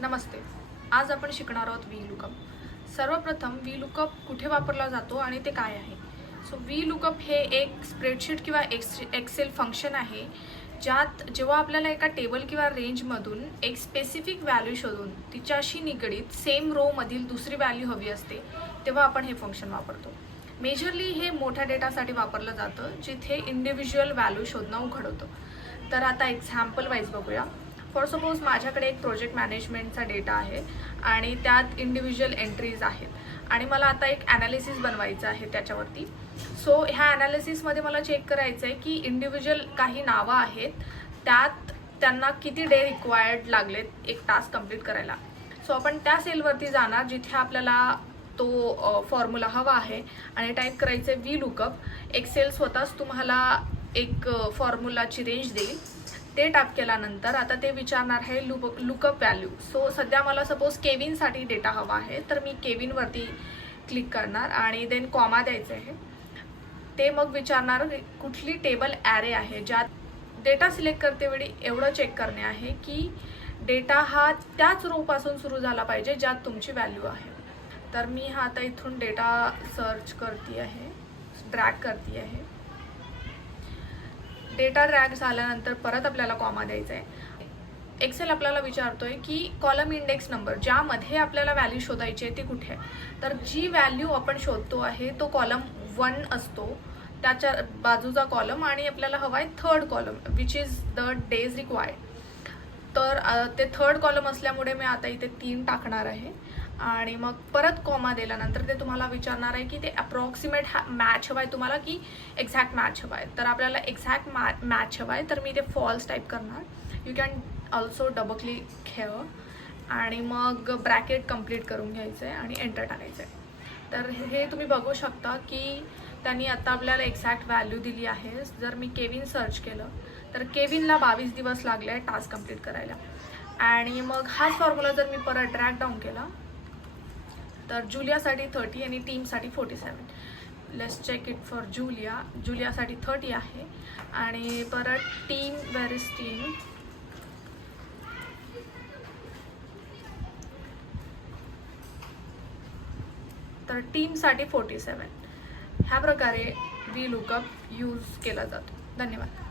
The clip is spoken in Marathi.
नमस्ते. आज आपण शिकणार आहोत VLOOKUP. सर्वप्रथम VLOOKUP कुठे वापरला जातो आणि ते काय आहे. सो VLOOKUP हे एक स्प्रेडशीट किंवा एक्सेल फंक्शन आहे, ज्यात जेव्हा आपल्याला एका टेबल किंवा रेंजमधून एक स्पेसिफिक व्हॅल्यू शोधून तिच्याशी निगडीत सेम रो मधील दुसरी व्हॅल्यू हवी असते, तेव्हा आपण हे फंक्शन वापरतो. मेजरली हे मोठ्या डेटासाठी वापरलं जातं, जिथे इंडिव्हिज्युअल व्हॅल्यू शोधणं अवघड होतं. तर आता एक्झाम्पल वाईज बघूया. फॉर सपोज माझ्याकडे एक प्रोजेक्ट मॅनेजमेंटचा डेटा आहे आणि त्यात इंडिव्हिज्युअल एंट्रीज आहेत आणि मला आता एक ॲनालिसिस बनवायचं आहे त्याच्यावरती. सो ह्या ॲनालिसिसमध्ये मला चेक करायचं आहे की इंडिव्हिज्युअल काही नावं आहेत, त्यात त्यांना किती डे रिक्वायर्ड लागलेत एक टास्क कंप्लीट करायला. सो आपण त्या सेलवरती जाणार जिथे आपल्याला तो फॉर्म्युला हवा आहे आणि टाईप करायचं आहे VLOOKUP. एक्सेल स्वतःच तुम्हाला एक फॉर्म्युलाची रेंज देईल. ते टाईप केल्यानंतर आता ते विचारणार आहे लुकअप व्हॅल्यू. सो सध्या मला सपोज केविनसाठी डेटा हवा आहे, तर मी केविनवरती क्लिक करणार आणि देन कॉमा द्यायचं आहे. ते मग विचारणार कुठली टेबल ॲरे आहे. ज्यात डेटा सिलेक्ट करतेवेळी एवढं चेक करणे आहे की डेटा हा त्याच रोपासून सुरू झाला पाहिजे ज्यात तुमची व्हॅल्यू आहे. तर मी हा आता इथून डेटा सर्च करते आहे, ड्रॅग करते आहे. डेटा ड्रॅग झाल्यानंतर परत आपल्याला कॉमा द्यायचा आहे. एक्सेल आपल्याला विचारतोय की कॉलम इंडेक्स नंबर ज्यामध्ये आपल्याला व्हॅल्यू शोधायची आहे ती कुठे आहे. तर जी व्हॅल्यू आपण शोधतो आहे तो कॉलम 1 असतो, त्याच्या बाजूचा कॉलम, आणि आपल्याला हवा आहे third column which is the days required. तर ते थर्ड कॉलम असल्यामुळे मी आता इथे 3 टाकणार आहे आणि मग परत कॉमा दिल्यानंतर ते तुम्हाला विचारणार आहे की ते अप्रॉक्सिमेट मॅच हवा आहे तुम्हाला की एक्झॅक्ट मॅच हवा आहे. तर आपल्याला एक्झॅक्ट मॅच हवा आहे, तर मी ते फॉल्स टाईप करणार. You can also double click here आणि मग ब्रॅकेट कंप्लीट करून घ्यायचं आहे आणि एंटर टाकायचं आहे. तर हे तुम्ही बघू शकता की त्यांनी आता आपल्याला एक्झॅक्ट व्हॅल्यू दिली आहे. जर मी केविन सर्च केलं तर केविनला 22 दिवस लागले आहे टास्क कंप्लीट करायला. आणि मग हाच फॉर्म्युला जर मी परत ड्रॅग डाऊन केला तर जुलियासाठी 30 आणि टीमसाठी 47. Let's check it for Julia. जुलियासाठी 30 आहे आणि परत टीम, वेअर इज टीम. तर टीमसाठी 47. ह्या प्रकारे VLOOKUP यूज केला जातो. धन्यवाद.